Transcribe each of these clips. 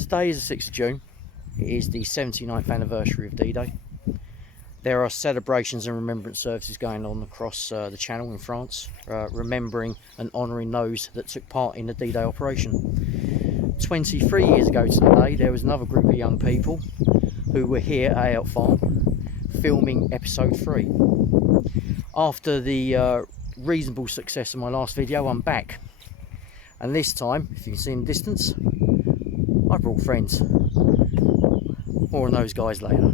Today is the 6th of June. It is the 79th anniversary of D-Day. There are celebrations and remembrance services going on across the Channel in France, remembering and honouring those that took part in the D-Day operation. 23 years ago to the day, there was another group of young people who were here at Ayot farm filming episode 3. After the reasonable success of my last video, I'm back. And this time, if you can see in the distance, I brought friends. More on those guys later.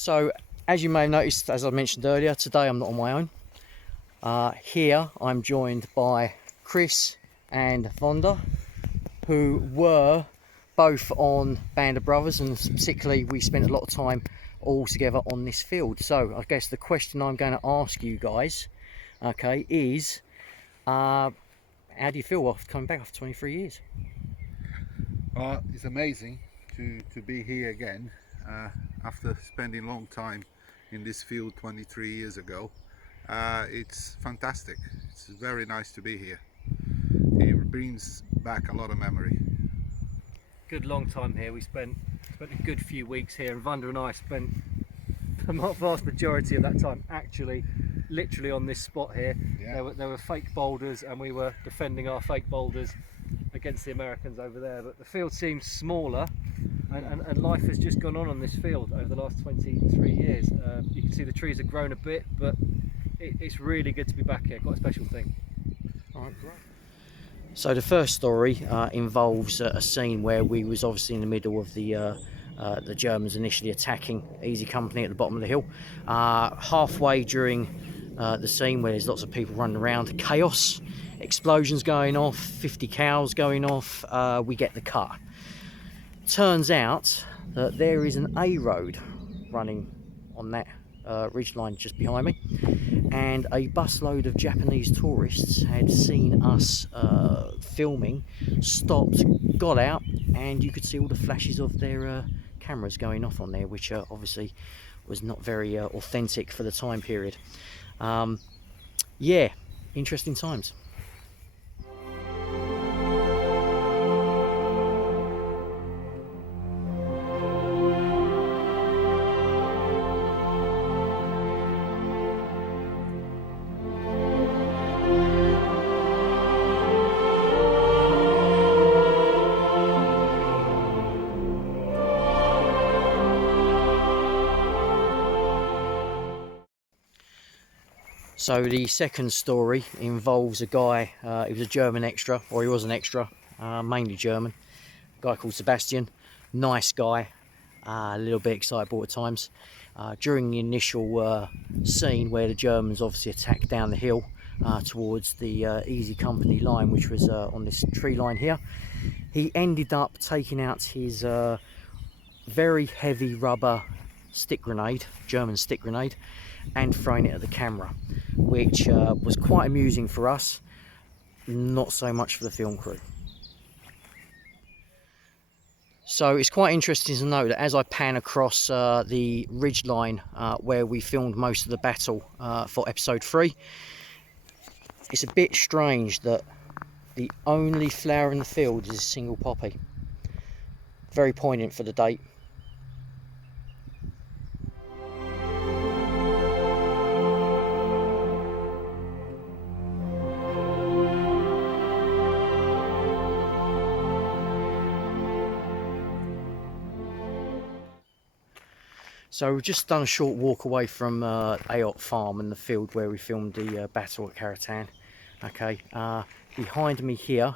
So, as you may have noticed, as I mentioned earlier, today I'm not on my own. Here I'm joined by Chris and Vonda, who were both on Band of Brothers, and particularly we spent a lot of time all together on this field. So I guess the question I'm going to ask you guys, okay, is how do you feel after coming back after 23 years? It's amazing to be here again after spending a long time in this field 23 years ago. It's fantastic. It's very nice to be here. It brings back a lot of memory. Good long time here. We spent a good few weeks here, and Vonda and I spent the vast majority of that time actually literally on this spot here. Yeah. There were fake boulders, and we were defending our fake boulders against the Americans over there, but the field seems smaller, and life has just gone on this field over the last 23 years. You can see the trees have grown a bit, but it's really good to be back here. Quite a special thing. All right, great. So the first story involves a scene where we was obviously in the middle of the Germans initially attacking Easy Company at the bottom of the hill. Halfway during the scene, where there's lots of people running around, chaos, explosions going off, 50 cows going off, we get the cut. Turns out that there is an A road running on that ridgeline just behind me, and a busload of Japanese tourists had seen us filming, stopped, got out, and you could see all the flashes of their cameras going off on there, which obviously was not very authentic for the time period. Yeah, interesting times. So the second story involves a guy, he was a German extra, or he was an extra, mainly German, a guy called Sebastian. Nice guy, a little bit excitable at times. During the initial scene where the Germans obviously attacked down the hill towards the Easy Company line, which was on this tree line here, he ended up taking out his very heavy rubber stick grenade, German stick grenade, and throwing it at the camera, which was quite amusing for us, not so much for the film crew. So it's quite interesting to note that as I pan across the ridgeline where we filmed most of the battle for episode 3, it's a bit strange that the only flower in the field is a single poppy. Very poignant for the date. So we've just done a short walk away from Ayot farm and the field where we filmed the battle at Caratan. Okay, behind me here,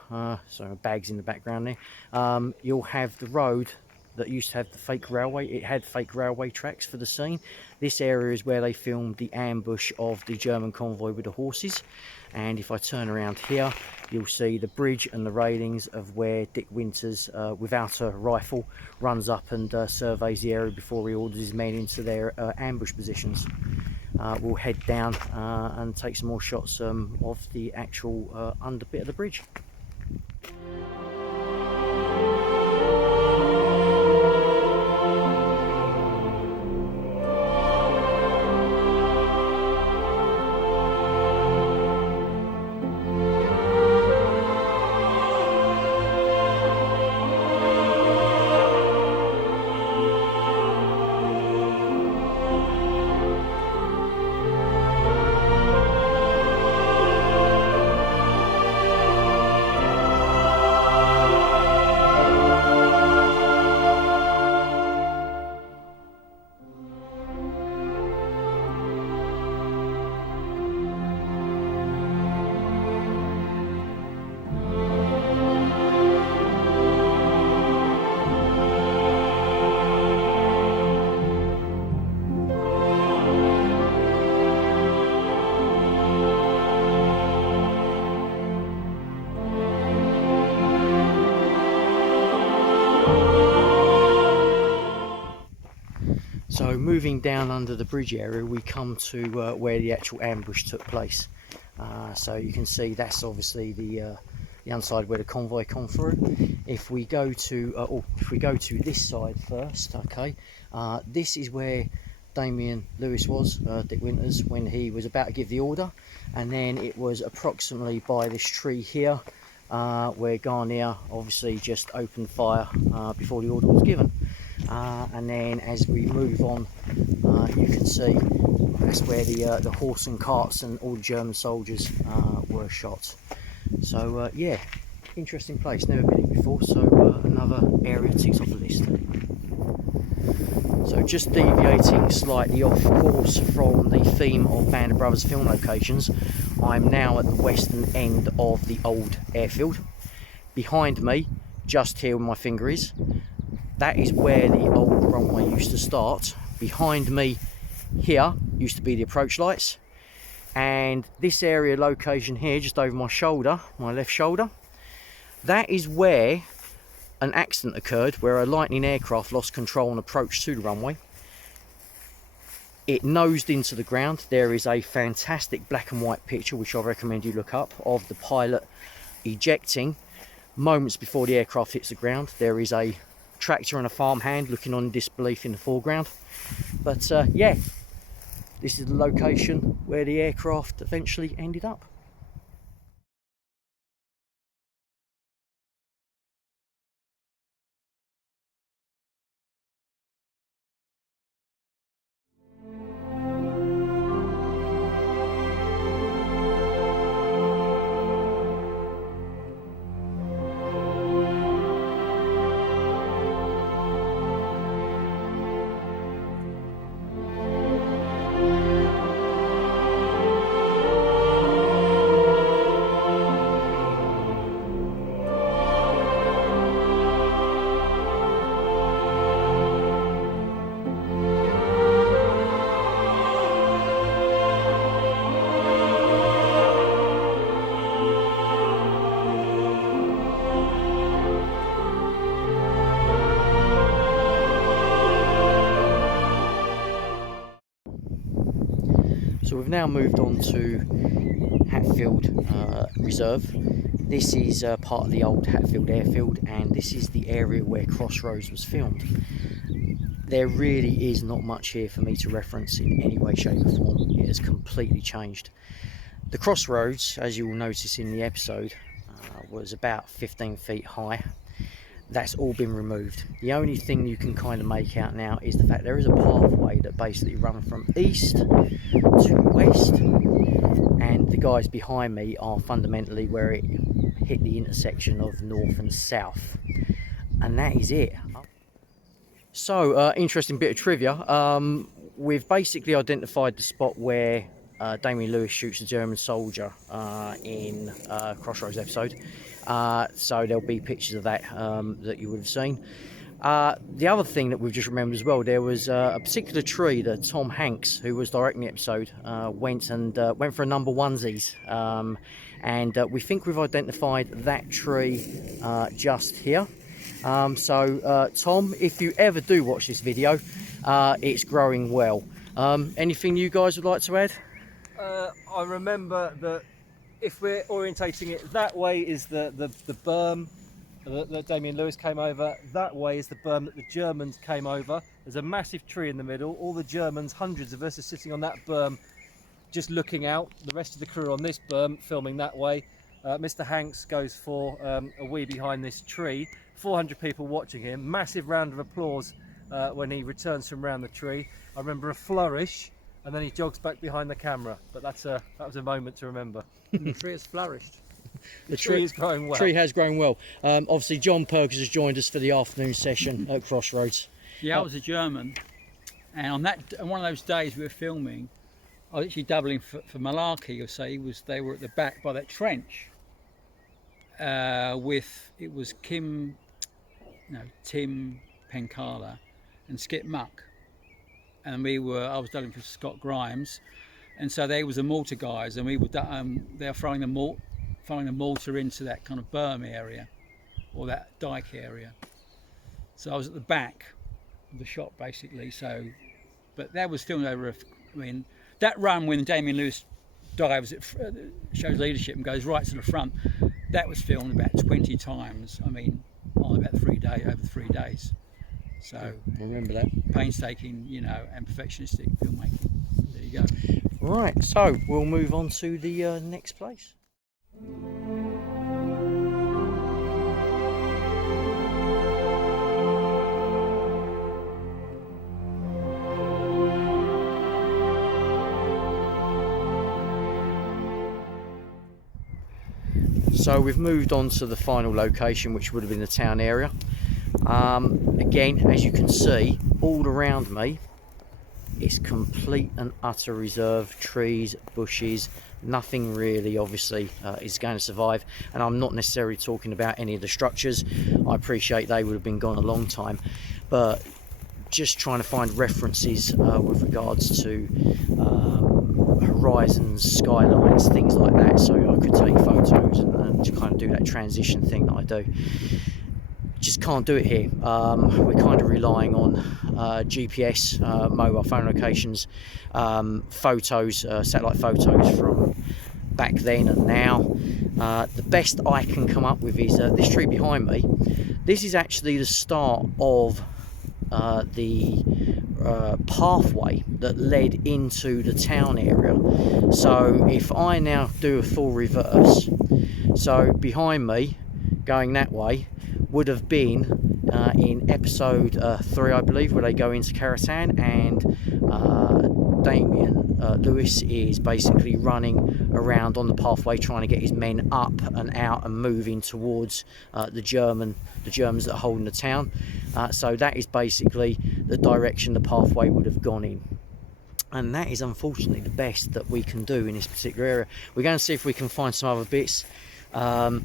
so bags in the background there, you'll have the road that used to have the fake railway. It had fake railway tracks for the scene. This area is where they filmed the ambush of the German convoy with the horses. And if I turn around here, you'll see the bridge and the railings of where Dick Winters, without a rifle, runs up and surveys the area before he orders his men into their ambush positions. We'll head down and take some more shots of the actual under bit of the bridge. So moving down under the bridge area, we come to where the actual ambush took place. So you can see that's obviously the inside where the convoy come through. If we go to this side first, okay, this is where Damien Lewis was, Dick Winters, when he was about to give the order, and then it was approximately by this tree here where Garnier obviously just opened fire before the order was given. And then as we move on, you can see that's where the horse and carts and all the German soldiers were shot. So yeah, interesting place, never been here before, so another area ticks off the list. So just deviating slightly off course from the theme of Band of Brothers film locations, I'm now at the western end of the old airfield. Behind me, just here where my finger is, that is where the old runway used to start. Behind me here used to be the approach lights, and this area location here just over my shoulder, my left shoulder, that is where an accident occurred where a Lightning aircraft lost control and approached to the runway. It nosed into the ground. There is a fantastic black and white picture, which I recommend you look up, of the pilot ejecting moments before the aircraft hits the ground. There is a tractor and a farmhand looking on in disbelief in the foreground. But yeah, this is the location where the aircraft eventually ended up. So we've now moved on to Hatfield Reserve. This is part of the old Hatfield Airfield, and this is the area where Crossroads was filmed. There really is not much here for me to reference in any way, shape or form. It has completely changed. The Crossroads, as you will notice in the episode, was about 15 feet high. That's all been removed. The only thing you can kind of make out now is the fact there is a pathway that basically runs from east to west, and the guys behind me are fundamentally where it hit the intersection of north and south, and that is it. So interesting bit of trivia, we've basically identified the spot where Damien Lewis shoots a German soldier in Crossroads episode. So there'll be pictures of that that you would have seen. The other thing that we've just remembered as well, there was a particular tree that Tom Hanks, who was directing the episode, went for a number onesies, and we think we've identified that tree just here. So Tom, if you ever do watch this video, it's growing well. Anything you guys would like to add? I remember that if we're orientating it, that way is the berm that Damien Lewis came over, that way is the berm that the Germans came over. There's a massive tree in the middle. All the Germans, hundreds of us, are sitting on that berm just looking out. The rest of the crew are on this berm filming that way. Mr. Hanks goes for a wee behind this tree. 400 people watching him. Massive round of applause when he returns from round the tree. I remember a flourish, and then he jogs back behind the camera. But that was a moment to remember. The tree has flourished. The tree is growing well. Tree has grown well. Obviously, John Perkins has joined us for the afternoon session at Crossroads. Yeah, I was a German, and on one of those days we were filming, I was actually doubling for malarkey. You say they were at the back by that trench. It was Tim Penkala and Skip Muck, and I was doubling for Scott Grimes, and so they was the mortar guys, and we were they were throwing the mortar into that kind of berm area or that dike area. So I was at the back of the shot basically. So, but that was filmed over. That run when Damien Lewis dives, it shows leadership and goes right to the front. That was filmed about 20 times. On about over 3 days. So remember that. Painstaking, and perfectionistic filmmaking. There you go. Right, so we'll move on to the next place. So we've moved on to the final location, which would have been the town area. Again, as you can see, all around me, it's complete and utter reserve. Trees, bushes, nothing really obviously is going to survive. And I'm not necessarily talking about any of the structures. I appreciate they would have been gone a long time, but just trying to find references with regards to horizons, skylines, things like that, so I could take photos and to kind of do that transition thing that I do. Just can't do it here. We're kind of relying on GPS, mobile phone locations, photos, satellite photos from back then and now. The best I can come up with is this tree behind me. This is actually the start of the pathway that led into the town area. So if I now do a full reverse, so behind me going that way would have been in episode 3, I believe, where they go into Karatan, and Damien Lewis is basically running around on the pathway trying to get his men up and out and moving towards the Germans that are holding the town. So that is basically the direction the pathway would have gone in. And that is unfortunately the best that we can do in this particular area. We're going to see if we can find some other bits, but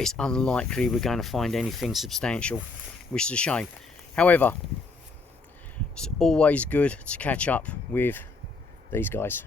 it's unlikely we're going to find anything substantial, which is a shame. However, it's always good to catch up with these guys.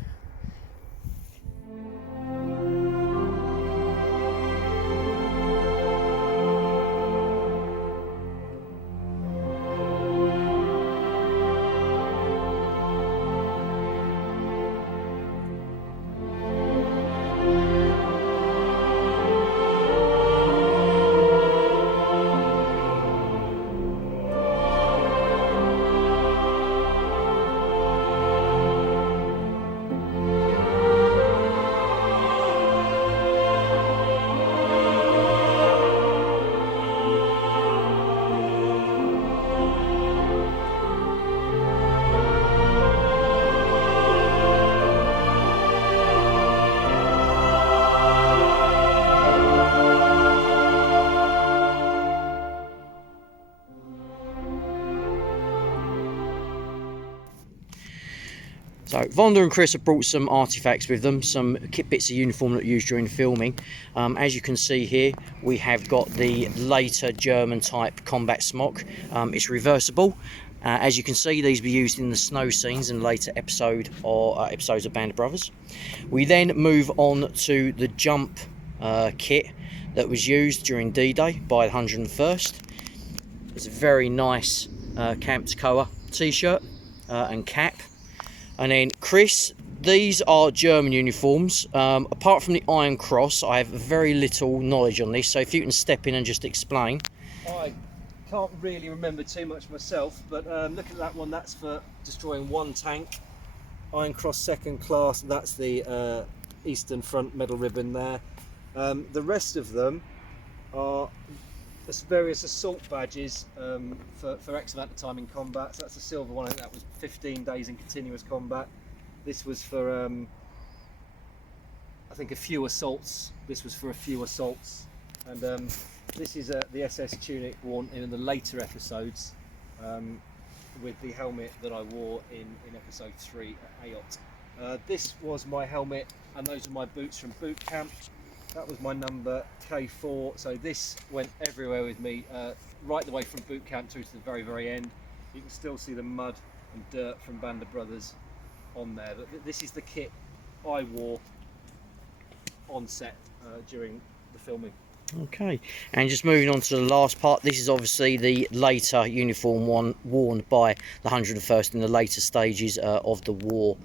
So Vonda and Chris have brought some artifacts with them, some bits of uniform that were used during the filming. As you can see here, we have got the later German type combat smock. It's reversible. As you can see, these were used in the snow scenes in later episodes of Band of Brothers. We then move on to the jump kit that was used during D-Day by the 101st. It's a very nice Camp Toccoa t-shirt and cap. And then Chris, these are German uniforms. Apart from the Iron Cross, I have very little knowledge on this, so if you can step in and just explain. I can't really remember too much myself, but looking at that one, that's for destroying one tank. Iron Cross second class, that's the Eastern Front medal ribbon there. The rest of them are various assault badges for X amount of time in combat. So that's the silver one, I think that was 15 days in continuous combat. This was for I think a few assaults. This was for a few assaults. And this is the SS tunic worn in the later episodes with the helmet that I wore in episode 3 at Ayot. This was my helmet, and those are my boots from boot camp. That was my number K4, so this went everywhere with me, right the way from boot camp through to the very, very end. You can still see the mud and dirt from Band of Brothers on there, but this is the kit I wore on set during the filming. Okay, and just moving on to the last part, this is obviously the later uniform one worn by the 101st in the later stages of the war.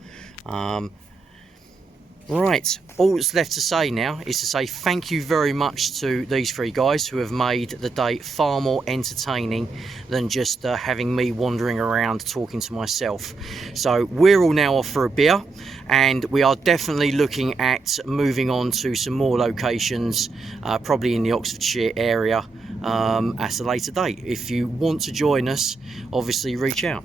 Right, all that's left to say now is to say thank you very much to these three guys who have made the day far more entertaining than just having me wandering around talking to myself. So we're all now off for a beer, and we are definitely looking at moving on to some more locations, probably in the Oxfordshire area at a later date. If you want to join us, obviously reach out.